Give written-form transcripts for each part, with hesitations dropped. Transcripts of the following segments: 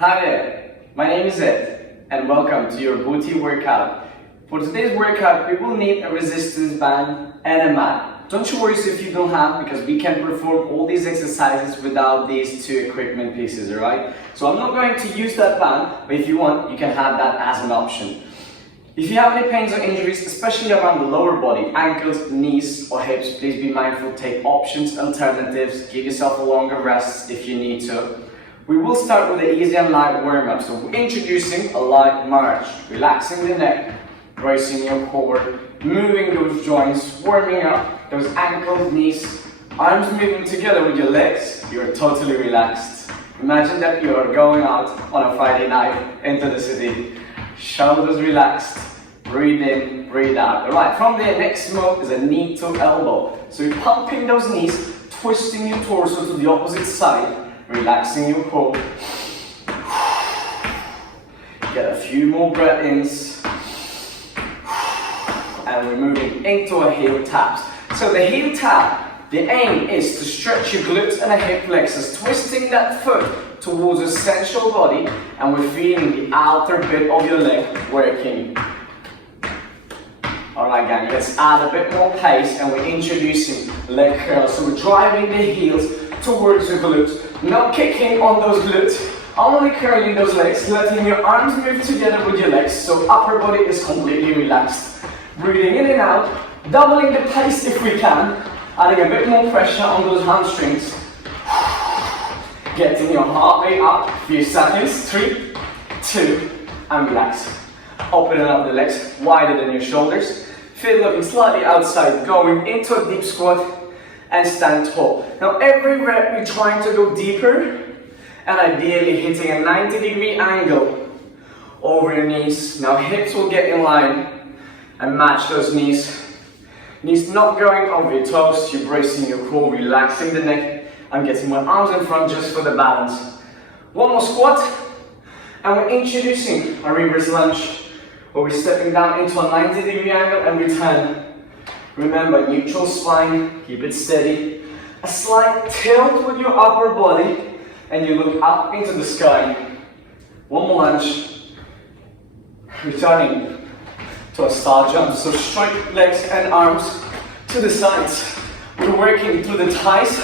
Hi there, my name is Ed and welcome to your booty workout. For today's workout, we will need a resistance band and a mat. Don't you worry if you don't have, because we can perform all these exercises without these two equipment pieces, alright? So I'm not going to use that band, but if you want, you can have that as an option. If you have any pains or injuries, especially around the lower body, ankles, knees or hips, please be mindful, take options, alternatives, give yourself a longer rest if you need to. We will start with an easy and light warm-up. So we're introducing a light march, relaxing the neck, bracing your core, moving those joints, warming up those ankles, knees, arms moving together with your legs. You're totally relaxed. Imagine that you are going out on a Friday night into the city. Shoulders relaxed, breathe in, breathe out. Alright, from there, next move is a knee to elbow. So you're pumping those knees, twisting your torso to the opposite side, relaxing your core. Get a few more breath ins. And we're moving into a heel taps. So the heel tap, the aim is to stretch your glutes and a hip flexors, twisting that foot towards the central body, and we're feeling the outer bit of your leg working. Alright gang, let's add a bit more pace and we're introducing leg curls. So we're driving the heels towards the glutes, not kicking on those glutes, only curling those legs, letting your arms move together with your legs so upper body is completely relaxed. Breathing in and out, doubling the pace if we can, adding a bit more pressure on those hamstrings. Getting your heart rate up, few seconds, 3, 2, and relax. Opening up the legs wider than your shoulders, feet looking slightly outside, going into a deep squat and stand tall. Now every rep you're trying to go deeper and ideally hitting a 90-degree angle over your knees. Now hips will get in line and match those knees. Knees not going over your toes, you're bracing your core, relaxing the neck. I'm getting my arms in front just for the balance. One more squat, and we're introducing a reverse lunge, where we're stepping down into a 90-degree angle and return. Remember, neutral spine, keep it steady. A slight tilt with your upper body, and you look up into the sky. One more lunge. Returning to a star jump, so straight legs and arms to the sides. We're working through the thighs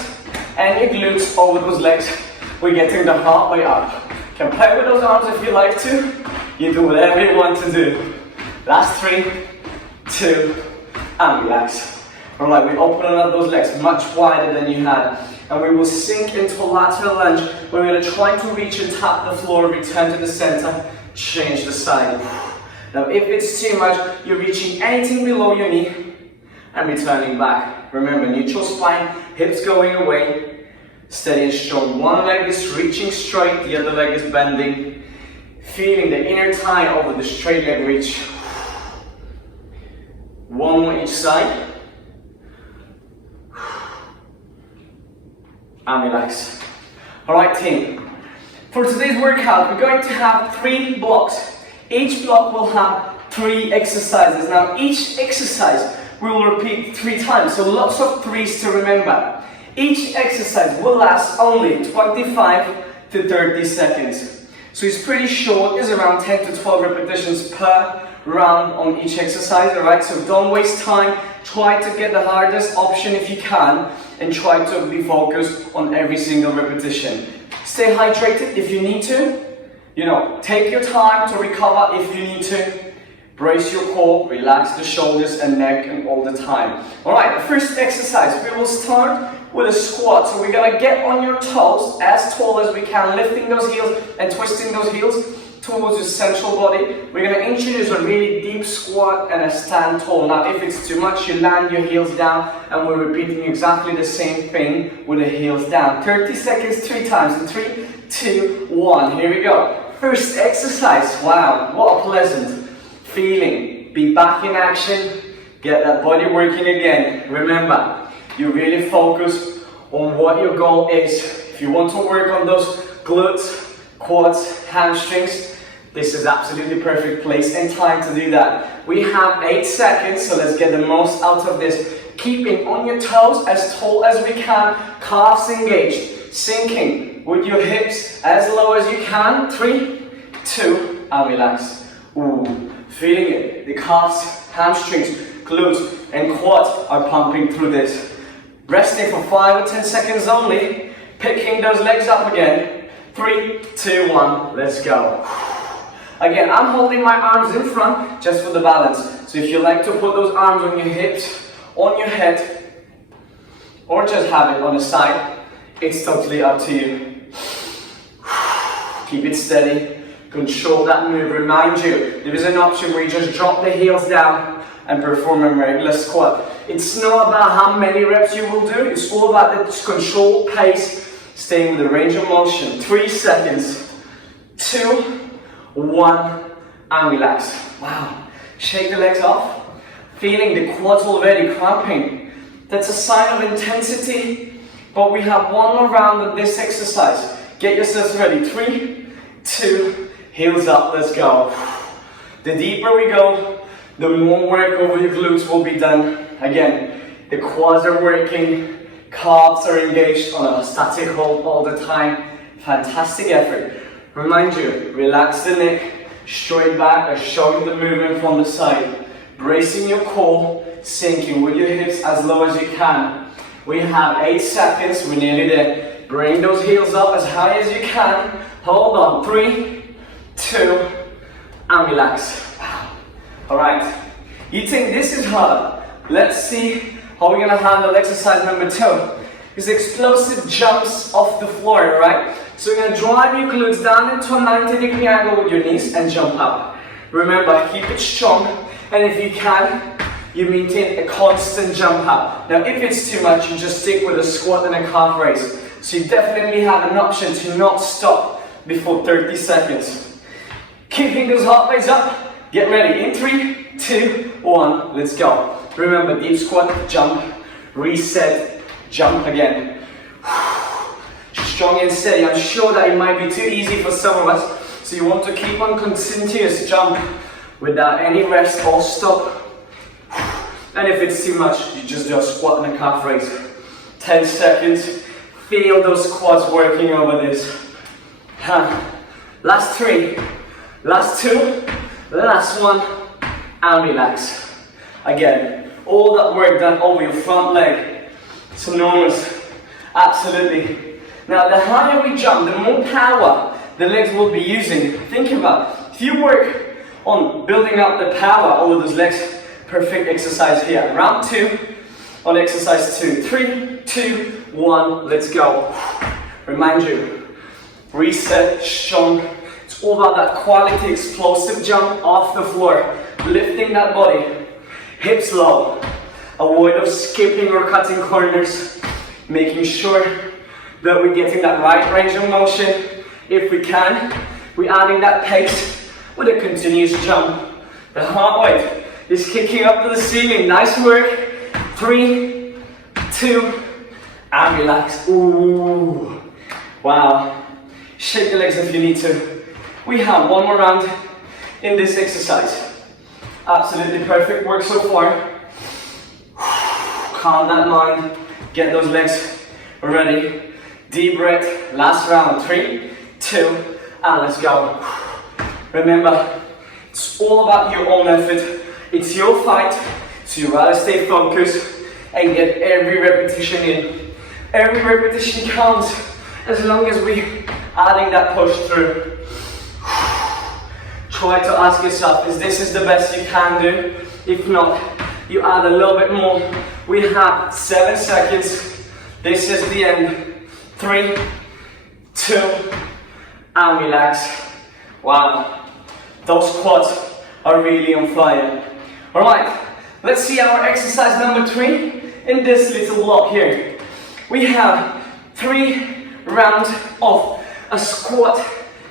and your glutes over those legs. We're getting the heart rate up. Can play with those arms if you like to. You do whatever you want to do. Last 3, 2, and relax. Alright, we're opening up those legs much wider than you had. And we will sink into a lateral lunge. We're going to try to reach and tap the floor, return to the center, change the side. Now if it's too much, you're reaching anything below your knee and returning back. Remember, neutral spine, hips going away, steady and strong. One leg is reaching straight, the other leg is bending. Feeling the inner thigh over the straight leg reach. One more each side. And relax. Alright team, for today's workout we're going to have 3 blocks. Each block will have 3 exercises. Now each exercise we will repeat 3 times, so lots of 3s to remember. Each exercise will last only 25 to 30 seconds. So it's pretty short, it's around 10 to 12 repetitions per round on each exercise, alright? So don't waste time, try to get the hardest option if you can, and try to be focused on every single repetition. Stay hydrated if you need to, take your time to recover if you need to. Brace your core, relax the shoulders and neck and all the time. Alright, the first exercise, we will start with a squat. So we're gonna get on your toes as tall as we can, lifting those heels and twisting those heels towards the central body. We're gonna introduce a really deep squat and a stand tall. Now if it's too much, you land your heels down, and we're repeating exactly the same thing with the heels down. 30 seconds, 3 times, in 3, 2, 1, here we go. First exercise, wow, what a pleasant feeling. Be back in action, get that body working again. Remember, you really focus on what your goal is. If you want to work on those glutes, quads, hamstrings, this is absolutely perfect place and time to do that. We have 8 seconds, so let's get the most out of this. Keeping on your toes as tall as we can, calves engaged, sinking with your hips as low as you can. 3, 2, and relax. Ooh, feeling it. The calves, hamstrings, glutes, and quads are pumping through this. Resting for 5 or 10 seconds only. Picking those legs up again. 3, 2, 1, let's go. Again, I'm holding my arms in front just for the balance. So if you like to put those arms on your hips, on your head, or just have it on the side, it's totally up to you. Keep it steady. Control that move. Remind you, there is an option where you just drop the heels down and perform a regular squat. It's not about how many reps you will do. It's all about the controlled pace, staying with the range of motion. 3 seconds. 2, 1, and relax. Wow. Shake the legs off. Feeling the quads already cramping. That's a sign of intensity. But we have one more round of this exercise. Get yourselves ready. 3, 2, heels up. Let's go. The deeper we go, the more work over your glutes will be done. Again, the quads are working, calves are engaged on a static hold all the time. Fantastic effort. Remind you, relax the neck, straight back, or showing the movement from the side. Bracing your core, sinking with your hips as low as you can. We have 8 seconds, we're nearly there. Bring those heels up as high as you can. Hold on, 3, 2, and relax. Alright, you think this is hard? Let's see how we're gonna handle exercise number 2. It's explosive jumps off the floor, alright? So you're gonna drive your glutes down into a 90-degree angle with your knees and jump up. Remember, keep it strong, and if you can, you maintain a constant jump up. Now if it's too much, you just stick with a squat and a calf raise. So you definitely have an option to not stop before 30 seconds. Keeping those heart rates up. Get ready. In 3, 2, 1, let's go. Remember, deep squat, jump, reset, jump again. Strong and steady. I'm sure that it might be too easy for some of us, so you want to keep on continuous jump without any rest or stop. And if it's too much, you just do a squat and a calf raise. 10 seconds. Feel those quads working over this. Last 3, last 2, last 1, and relax. Again, all that work done over your front leg. It's enormous. Absolutely. Now, the higher we jump, the more power the legs will be using. Think about it. If you work on building up the power over those legs, perfect exercise here. Round 2 on exercise 2. 3, 2, 1, let's go. Remind you, reset, strong. It's all about that quality, explosive jump off the floor. Lifting that body, hips low. Avoid of skipping or cutting corners. Making sure that we're getting that right range of motion. If we can, we're adding that pace with a continuous jump. The heart rate is kicking up to the ceiling. Nice work. 3, 2, and relax. Ooh, wow. Shake the legs if you need to. We have one more round in this exercise. Absolutely perfect work so far. Calm that mind. Get those legs ready. Deep breath. Last round. 3, 2, and let's go. Remember, it's all about your own effort. It's your fight, so you rather stay focused and get every repetition in. Every repetition counts as long as we're adding that push through. Try to ask yourself, is this the best you can do? If not, you add a little bit more. We have 7 seconds. This is the end. 3, 2, and relax. Wow, those quads are really on fire. Alright, let's see our exercise number 3 in this little block here. We have 3 rounds of a squat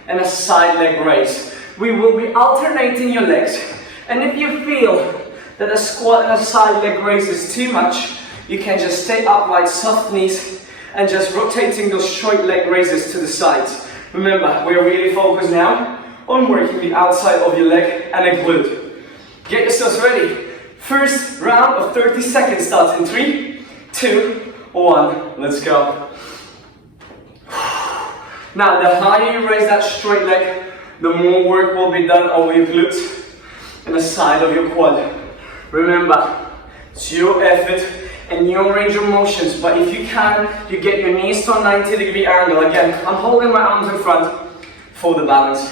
and a side leg raise. We will be alternating your legs, and if you feel that a squat and a side leg raise is too much, you can just stay upright, soft knees, and just rotating those short leg raises to the sides. Remember, we're really focused now on working the outside of your leg and a glute. Get yourselves ready. First round of 30 seconds starts in 3, 2, 1. Let's go. Now, the higher you raise that straight leg, the more work will be done over your glutes and the side of your quad. Remember, it's your effort and your range of motions, but if you can, you get your knees to a 90-degree angle. Again, I'm holding my arms in front for the balance.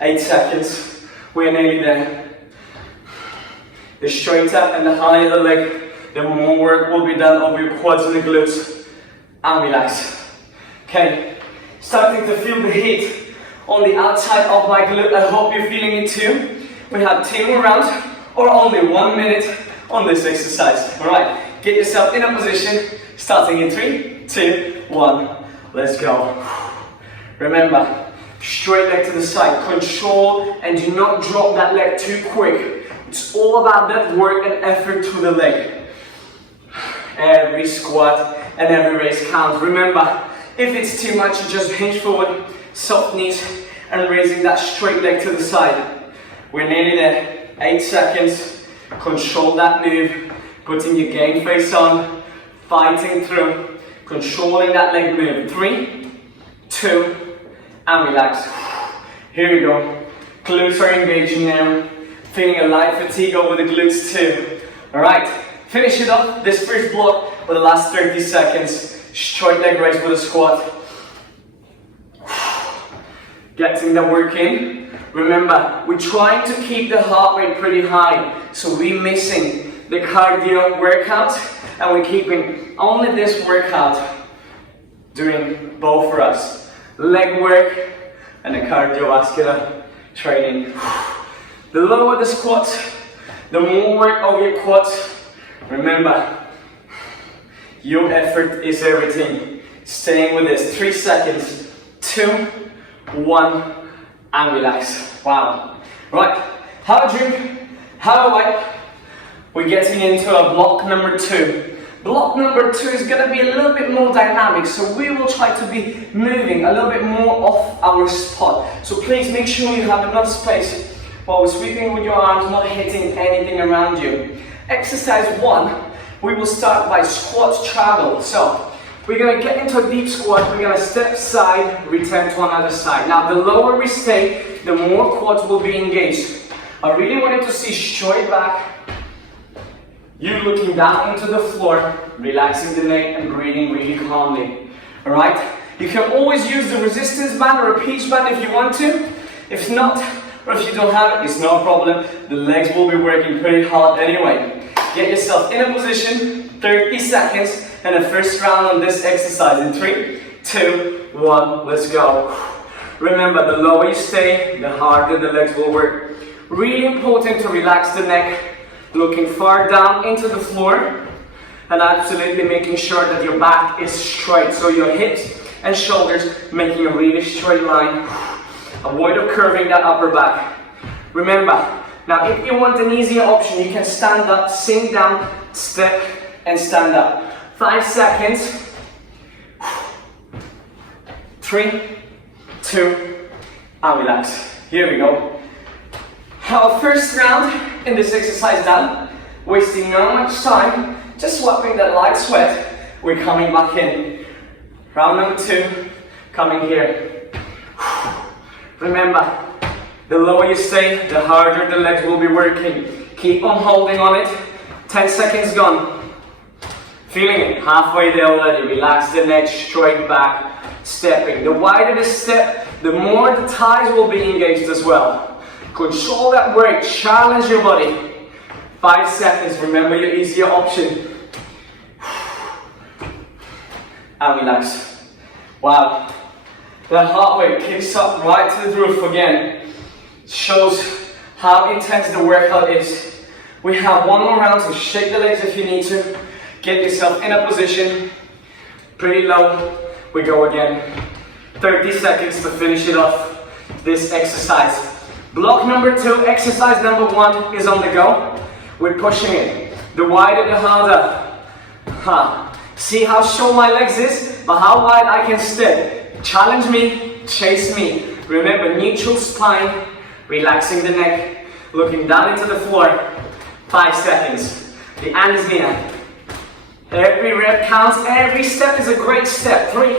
8 seconds, we're nearly there. The straighter and the higher the leg, the more work will be done over your quads and the glutes. And relax. Okay, starting to feel the heat on the outside of my glute. I hope you're feeling it too. We have 2 more rounds or only 1 minute on this exercise. Alright, get yourself in a position, starting in 3, 2, 1. Let's go. Remember, straight leg to the side. Control and do not drop that leg too quick. It's all about that work and effort to the leg. Every squat and every raise counts. Remember, if it's too much, you just hinge forward, soft knees, and raising that straight leg to the side. We're nearly there. 8 seconds. Control that move. Putting your game face on. Fighting through. Controlling that leg move. 3, 2, and relax. Here we go. Glutes are engaging now. Feeling a light fatigue over the glutes too. Alright, finish it up, this first block for the last 30 seconds. Straight leg raise with a squat. Getting the work in. Remember, we're trying to keep the heart rate pretty high, so we're missing the cardio workout, and we're keeping only this workout doing both for us. Leg work and the cardiovascular training. The lower the squats, the more work over your quads. Remember, your effort is everything. Staying with this. 3 seconds. 2, 1, and relax. Wow. Right, have a drink, have a wipe. We're getting into a block number 2. Block number 2 is going to be a little bit more dynamic, so we will try to be moving a little bit more off our spot. So please make sure you have enough space while we're sweeping with your arms, not hitting anything around you. Exercise 1, we will start by squat travel. So we're going to get into a deep squat, we're going to step side, return to another side. Now the lower we stay, the more quads will be engaged. I really want you to see straight back. You looking down into the floor, relaxing the neck and breathing really calmly. Alright? You can always use the resistance band or a peach band if you want to. If not, or if you don't have it, it's no problem. The legs will be working pretty hard anyway. Get yourself in a position, 30 seconds, and the first round on this exercise in 3, 2, 1, let's go. Remember, the lower you stay, the harder the legs will work. Really important to relax the neck. Looking far down into the floor and absolutely making sure that your back is straight, so your hips and shoulders making a really straight line. Avoid curving that upper back. Remember, now if you want an easier option, you can stand up, sink down, step and stand up. 5 seconds. 3, 2, and relax. Here we go. Our first round in this exercise done. Wasting no much time, just swapping that light sweat. We're coming back in. Round number 2, coming here. Remember, the lower you stay, the harder the legs will be working. Keep on holding on it. 10 seconds gone. Feeling it, halfway there already. Relax the neck, straight back, stepping. The wider the step, the more the thighs will be engaged as well. Control that work, challenge your body. 5 seconds, remember your easier option. And relax. Wow. The heart rate kicks up right to the roof again. Shows how intense the workout is. We have 1 more round, so shake the legs if you need to. Get yourself in a position. Pretty low. We go again. 30 seconds to finish it off. This exercise. Block number 2, exercise number 1 is on the go. We're pushing it. The wider, the harder. See how short my legs is, but how wide I can step. Challenge me, chase me. Remember, neutral spine, relaxing the neck, looking down into the floor. 5 seconds. The end is near. Every rep counts, every step is a great step. 3,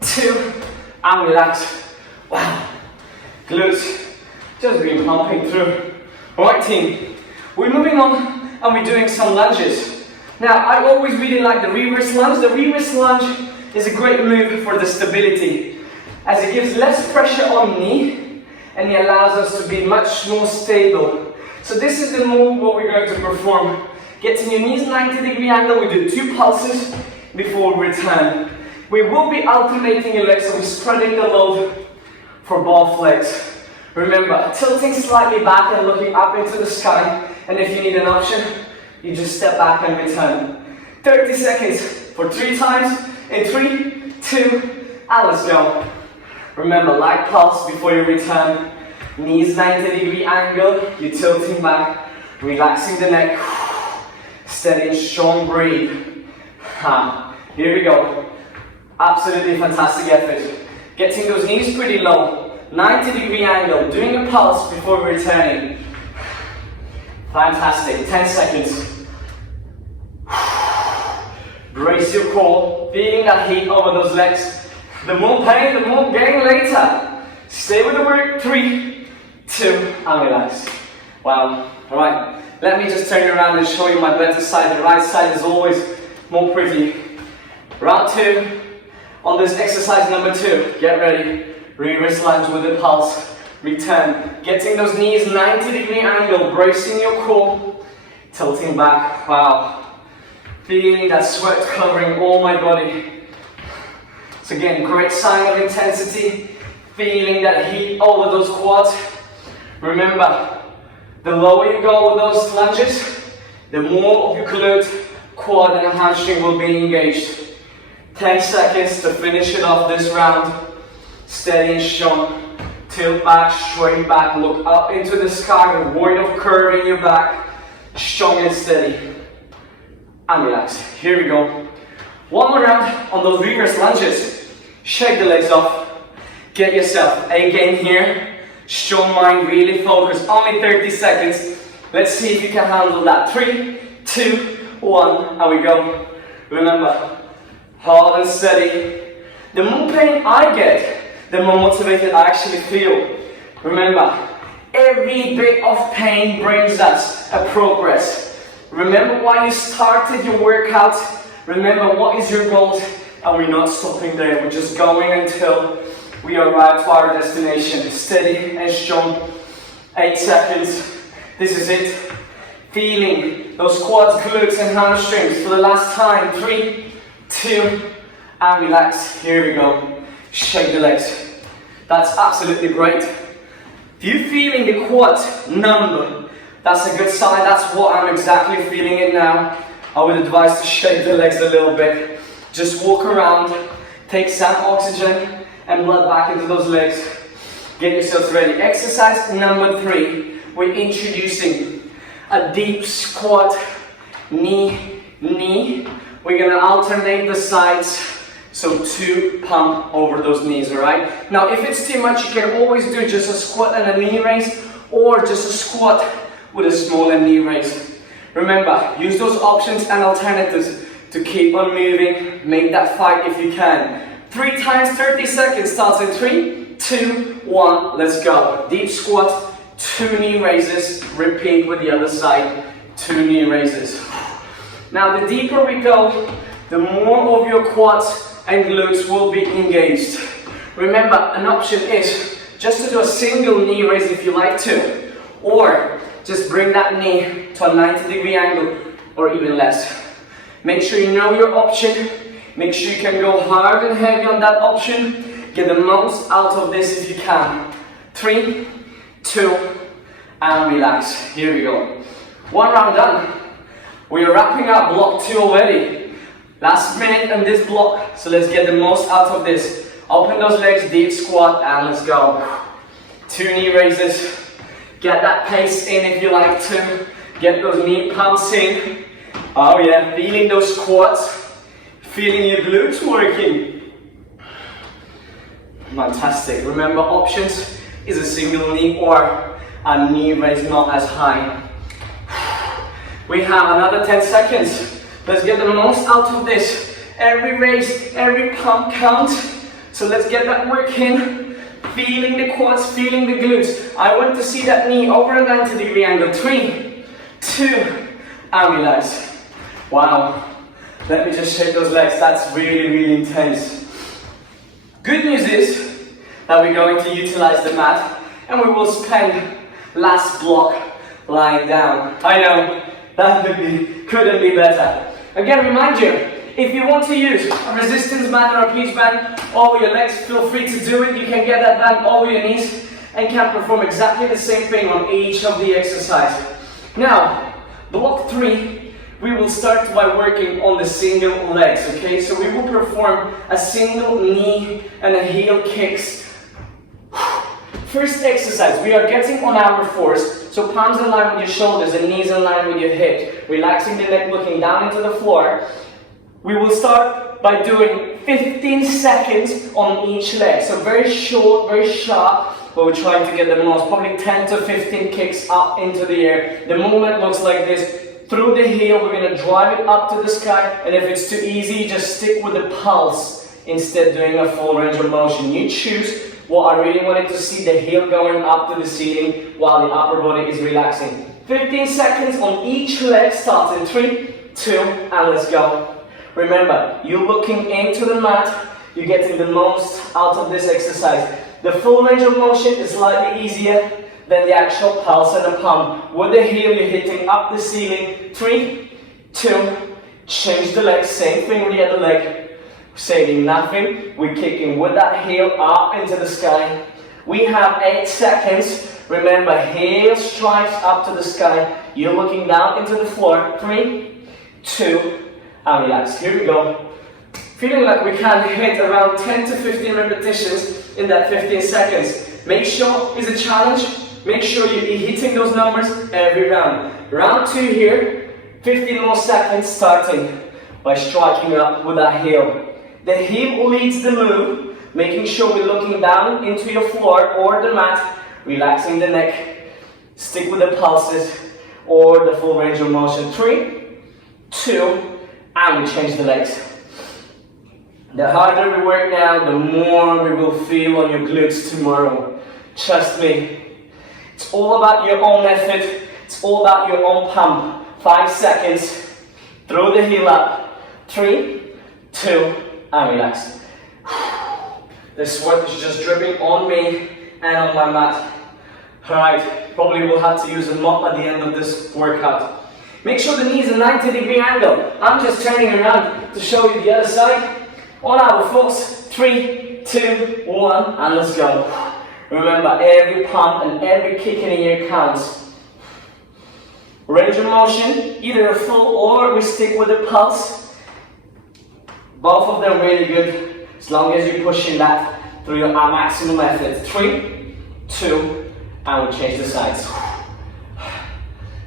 2, and relax. Wow, glutes just been pumping through. Alright team, we're moving on and we're doing some lunges. Now I always really like the reverse lunge. The reverse lunge is a great move for the stability, as it gives less pressure on the knee and it allows us to be much more stable. So this is the move what we're going to perform. Getting your knees 90-degree angle, we do 2 pulses before we return. We will be alternating your legs, so we're spreading the load for both legs. Remember, tilting slightly back and looking up into the sky, and if you need an option, you just step back and return. 30 seconds for 3 times, in 3, 2, and let's go. Remember, light pulse before you return. Knees 90-degree angle, you're tilting back, relaxing the neck, steady and strong breathe. Here we go. Absolutely fantastic effort. Getting those knees pretty low, 90-degree angle, doing a pulse before returning. Fantastic, 10 seconds. Brace your core, feeling that heat over those legs. The more pain, the more gain later. Stay with the work, 3, 2, and relax. Wow, alright. Let me just turn you around and show you my better side. The right side is always more pretty. Round 2. On this exercise number 2, get ready. Reverse lunge with a pulse. Return. Getting those knees 90-degree angle, bracing your core, tilting back. Wow. Feeling that sweat covering all my body. So again, great sign of intensity. Feeling that heat over those quads. Remember, the lower you go with those lunges, the more of your glute, quad and hamstring will be engaged. 10 seconds to finish it off this round. Steady and strong. Tilt back, straight back, look up into the sky, avoid of curving your back. Strong and steady. And relax. Here we go. One more round on those reverse lunges. Shake the legs off. Get yourself again here. Strong mind, really focus. Only 30 seconds. Let's see if you can handle that. 3, 2, 1, and we go. Remember, hard and steady. The more pain I get, the more motivated I actually feel. Remember, every bit of pain brings us a progress. Remember why you started your workout. Remember what is your goal, and we're not stopping there. We're just going until we arrive to our destination. Steady and strong. 8 seconds. This is it. Feeling those quads, glutes and hamstrings for the last time. 3, 2, and relax. Here we go. Shake the legs. That's absolutely great. If you're feeling the quads numb, that's a good sign. That's what I'm exactly feeling it now. I would advise to shake the legs a little bit. Just walk around, take some oxygen and blood back into those legs. Get yourselves ready. Exercise number 3. We're introducing a deep squat, knee, knee. We're gonna alternate the sides. So 2 pump over those knees, alright? Now if it's too much, you can always do just a squat and a knee raise, or just a squat with a smaller knee raise. Remember, use those options and alternatives to keep on moving. Make that fight if you can. 3 times 30 seconds starts in 3, 2, 1, let's go. Deep squat, 2 knee raises, repeat with the other side, 2 knee raises. Now the deeper we go, the more of your quads and glutes will be engaged. Remember, an option is just to do a single knee raise if you like to, or just bring that knee to a 90-degree angle or even less. Make sure you know your option. Make sure you can go hard and heavy on that option. Get the most out of this if you can. 3, 2, and relax. Here we go. 1 round done. We are wrapping up block 2 already. Last minute on this block, so let's get the most out of this. Open those legs, deep squat, and let's go. 2 knee raises. Get that pace in if you like to. Get those knee pumps in. Oh yeah, feeling those quads. Feeling your glutes working. Fantastic. Remember, options is a single knee or a knee raise not as high. We have another 10 seconds. Let's get the most out of this. Every raise, every pump counts. So let's get that work in. Feeling the quads, feeling the glutes. I want to see that knee over a 90-degree angle. 3, 2, and relax. Wow. Let me just shake those legs. That's really, really intense. Good news is that we're going to utilize the mat and we will spend last block lying down. I know, that couldn't be better. Again, remind you, if you want to use a resistance band or a pinch band over your legs, feel free to do it. You can get that band over your knees and can perform exactly the same thing on each of the exercises. Now, block 3, we will start by working on the single legs, okay? So we will perform a single knee and a heel kicks. First exercise, we are getting on our fours, so palms in line with your shoulders and knees in line with your hips, relaxing the neck, looking down into the floor. We will start by doing 15 seconds on each leg, so very short, very sharp, but we're trying to get the most, probably 10 to 15 kicks up into the air. The movement looks like this. Through the heel, we're going to drive it up to the sky, and if it's too easy, just stick with the pulse instead doing a full range of motion. You choose. What I really wanted to see, the heel going up to the ceiling while the upper body is relaxing. 15 seconds on each leg, starting 3, 2, and let's go. Remember, you're looking into the mat, you're getting the most out of this exercise. The full range of motion is slightly easier than the actual pulse and the pump. With the heel, you're hitting up the ceiling. 3, 2, change the leg, same thing with the other leg. Saving nothing, we're kicking with that heel up into the sky. We have 8 seconds. Remember, heel strikes up to the sky. You're looking down into the floor. 3, 2, and relax. Here we go. Feeling like we can hit around 10 to 15 repetitions in that 15 seconds. Make sure it's a challenge. Make sure you're hitting those numbers every round. Round 2 here, 15 more seconds starting by striking up with that heel. The heel leads the move, making sure we're looking down into your floor or the mat, relaxing the neck, stick with the pulses or the full range of motion. 3, 2, and we change the legs. The harder we work now, the more we will feel on your glutes tomorrow. Trust me. It's all about your own effort, it's all about your own pump. 5 seconds, throw the heel up. 3, 2, and relax. The sweat is just dripping on me and on my mat. Alright, probably we'll have to use a mop at the end of this workout. Make sure the knee is a 90-degree angle. I'm just turning around to show you the other side. On our fours, 3, 2, 1, and let's go. Remember, every pump and every kick in the air counts. Range of motion, either a full or we stick with the pulse. Both of them really good, as long as you're pushing that through your maximum effort. 3, 2, and we change the sides.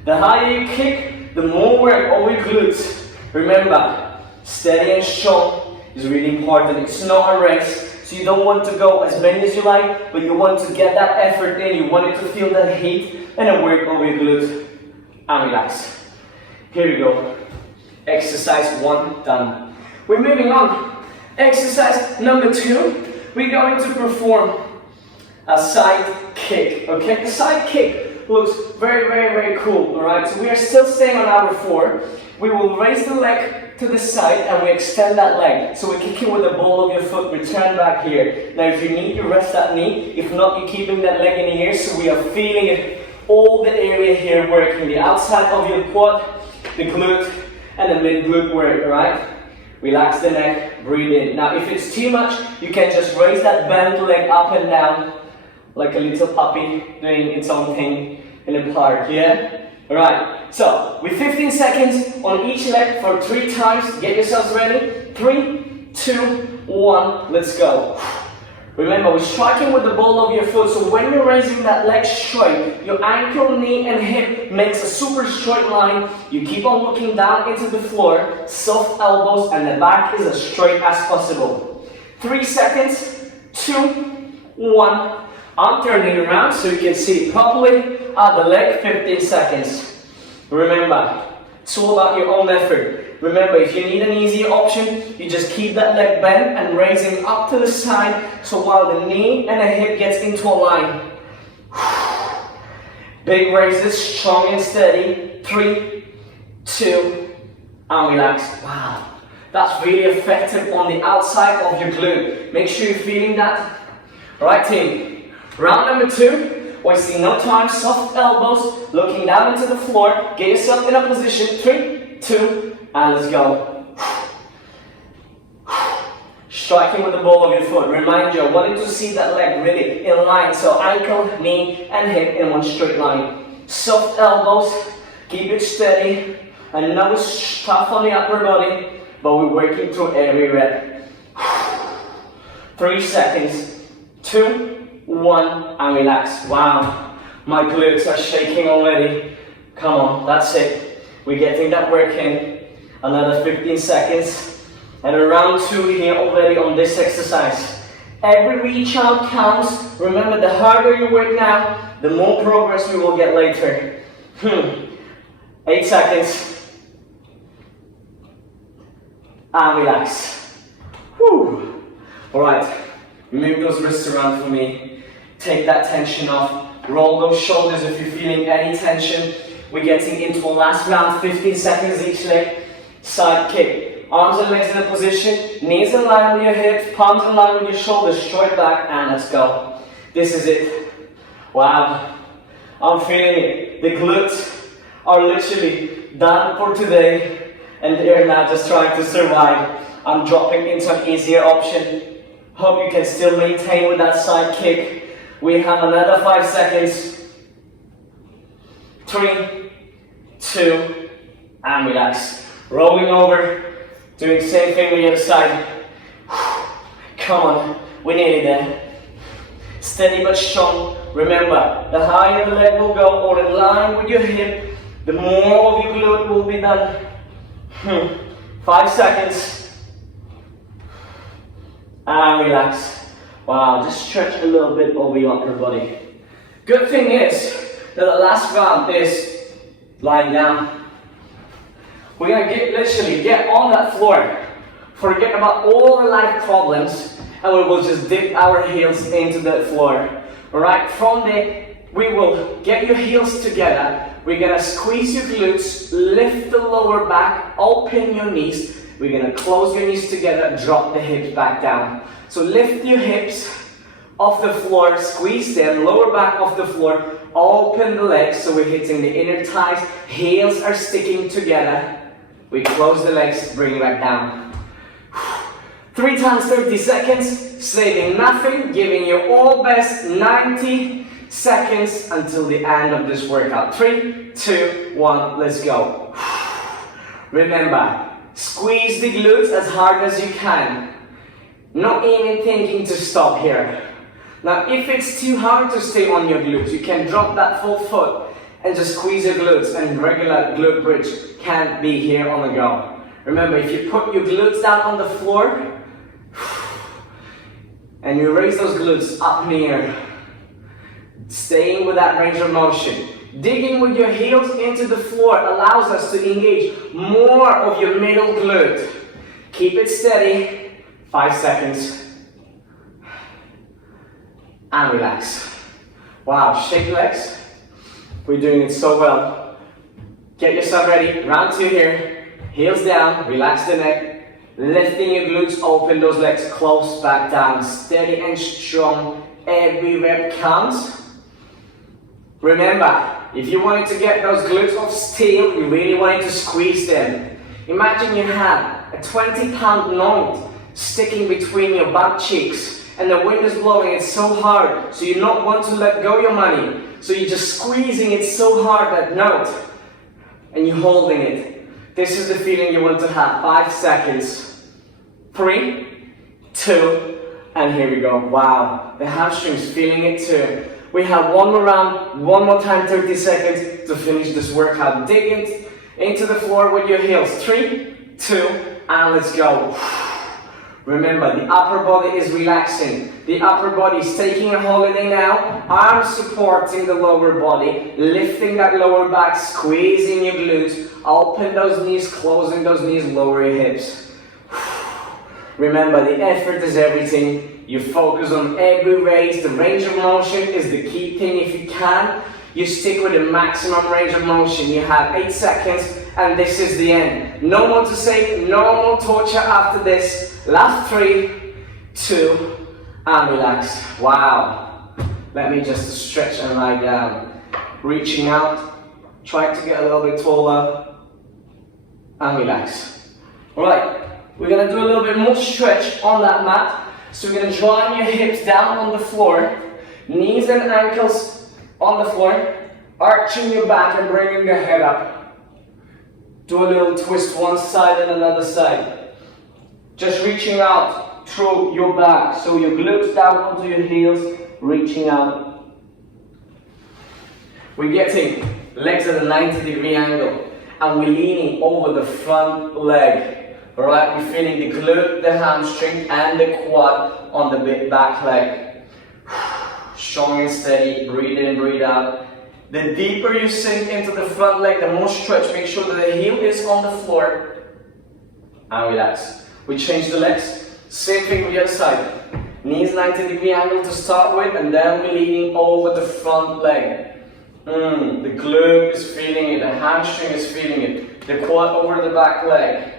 The higher you kick, the more work over your glutes. Remember, steady and strong is really important. It's not a race, so you don't want to go as many as you like, but you want to get that effort in. You want it to feel that heat and then work over your glutes and relax. Here we go. Exercise 1 done. We're moving on. Exercise number 2, we're going to perform a side kick, okay? The side kick looks very, very, very cool, all right? So we are still staying on our 4. We will raise the leg to the side and we extend that leg. So we're kicking with the ball of your foot, return back here. Now if you need, you rest that knee. If not, you're keeping that leg in the air, so we are feeling it, all the area here working. The outside of your quad, the glute, and the mid glute work, all right? Relax the neck, breathe in. Now if it's too much, you can just raise that bent leg up and down like a little puppy doing its own thing in a park, yeah? Alright, so with 15 seconds on each leg for 3 times, get yourselves ready. 3, 2, 1, let's go. Remember, we're striking with the ball of your foot, so when you're raising that leg straight, your ankle, knee, and hip makes a super straight line. You keep on looking down into the floor, soft elbows, and the back is as straight as possible. 3 seconds, 2, 1. I'm turning around so you can see properly at the leg, 15 seconds. Remember, it's all about your own effort. Remember, if you need an easier option, you just keep that leg bent and raising up to the side, so while the knee and the hip gets into a line. Big raises, strong and steady. 3, 2, and relax. Wow, that's really effective on the outside of your glute. Make sure you're feeling that. Alright team, round number 2, wasting no time, soft elbows, looking down into the floor, get yourself in a position, 3, 2, and let's go. Striking with the ball of your foot. Remind you, I want you to see that leg really in line, so ankle, knee, and hip in one straight line. Soft elbows, keep it steady. I know it's tough on the upper body, but we're working through every rep. 3 seconds. 2, 1, and relax. Wow, my glutes are shaking already. Come on, that's it. We're getting that work in. Another 15 seconds. And round 2 here already on this exercise. Every reach out counts. Remember, the harder you work now, the more progress we will get later. 8 seconds. And relax. Whew. Alright, move those wrists around for me. Take that tension off. Roll those shoulders if you're feeling any tension. We're getting into a last round, 15 seconds each leg. Side kick. Arms and legs in a position, knees in line with your hips, palms in line with your shoulders, straight back, and let's go. This is it. Wow, I'm feeling it. The glutes are literally done for today, and they're now just trying to survive. I'm dropping into an easier option. Hope you can still maintain with that side kick. We have another 5 seconds. 3, 2, and relax. Rolling over. Doing the same thing with the other side. Come on, we're nearly there. Steady but strong. Remember, the higher the leg will go or in line with your hip, the more of your glute will be done. 5 seconds. And relax. Wow, just stretch a little bit over your upper body. Good thing is that the last round is lying down. We're going to literally get on that floor, forget about all the life problems, and we will just dip our heels into the floor. Alright, from there, we will get your heels together. We're going to squeeze your glutes, lift the lower back, open your knees. We're going to close your knees together, drop the hips back down. So lift your hips off the floor, squeeze them, lower back off the floor, open the legs so we're hitting the inner thighs, heels are sticking together. We close the legs, bring it back down. 3 times 30 seconds, saving nothing, giving you all best 90 seconds until the end of this workout. 3, 2, 1, let's go. Remember, squeeze the glutes as hard as you can. Not even thinking to stop here. Now, if it's too hard to stay on your glutes, you can drop that full foot and just squeeze your glutes, and regular glute bridge can be here on the go. Remember, if you put your glutes down on the floor and you raise those glutes up in the air, staying with that range of motion, digging with your heels into the floor allows us to engage more of your middle glute. Keep it steady. 5 seconds. And relax. Wow, shake legs. We're doing it so well. Get yourself ready. Round 2 here. Heels down. Relax the neck. Lifting your glutes. Open those legs. Close back down. Steady and strong. Every rep counts. Remember, if you wanted to get those glutes of steel, you really wanted to squeeze them. Imagine you have a 20-pound note sticking between your butt cheeks, and the wind is blowing it so hard, so you don't want to let go your money. So you're just squeezing it so hard, that note, and you're holding it. This is the feeling you want to have. 5 seconds. 3, 2, and here we go. Wow, the hamstrings feeling it too. We have one more round, one more time, 30 seconds to finish this workout. Dig into the floor with your heels. 3, 2, and let's go. Remember, the upper body is relaxing. The upper body is taking a holiday now. Arms supporting the lower body, lifting that lower back, squeezing your glutes. Open those knees, closing those knees, lower your hips. Remember, the effort is everything. You focus on every raise. The range of motion is the key thing. If you can, you stick with the maximum range of motion. You have 8 seconds, and this is the end. No more to say, no more torture after this. Last 3, 2, and relax. Wow. Let me just stretch and lie down. Reaching out, trying to get a little bit taller, and relax. Alright, we're going to do a little bit more stretch on that mat. So we're going to drive your hips down on the floor, knees and ankles on the floor, arching your back and bringing the head up. Do a little twist one side and another side. Just reaching out through your back, so your glutes down onto your heels, reaching out. We're getting legs at a 90-degree angle, and we're leaning over the front leg. Alright, we're feeling the glute, the hamstring, and the quad on the back leg. Strong and steady, breathe in, breathe out. The deeper you sink into the front leg, the more stretch. Make sure that the heel is on the floor, and relax. We change the legs, same thing with the other side. Knees 90-degree angle to start with, and then we're leaning over the front leg. The glute is feeling it, the hamstring is feeling it, the quad over the back leg.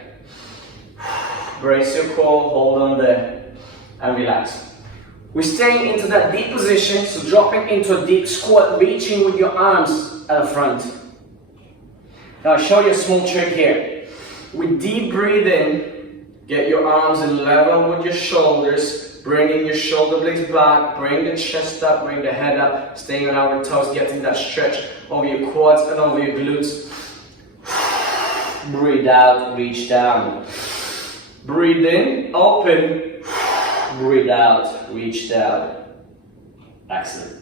Brace your core, hold on there, and relax. We're staying into that deep position, so dropping into a deep squat, reaching with your arms at the front. Now I'll show you a small trick here. We deep breathe in. Get your arms in level with your shoulders, bringing your shoulder blades back, bring the chest up, bring the head up, staying on our toes, getting that stretch over your quads and over your glutes. Breathe out, reach down. Breathe in, open. Breathe out, reach down. Excellent.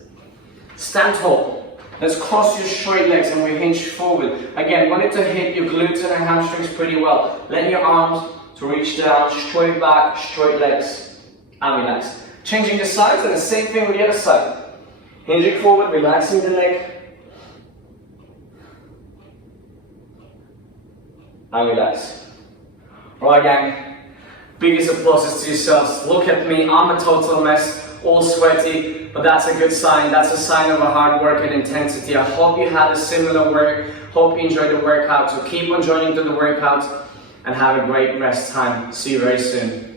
Stand tall. Let's cross your straight legs and we hinge forward. Again, want it to hit your glutes and the hamstrings pretty well. Let your arms to reach down, straight back, straight legs, and relax. Changing the sides, and the same thing with the other side. Hinging forward, relaxing the neck, and relax. Alright gang, biggest applauses to yourselves. Look at me, I'm a total mess, all sweaty, but that's a good sign. That's a sign of a hard work and intensity. I hope you had a similar work, hope you enjoyed the workout, so keep on joining to the workout, and have a great rest time. See you very soon.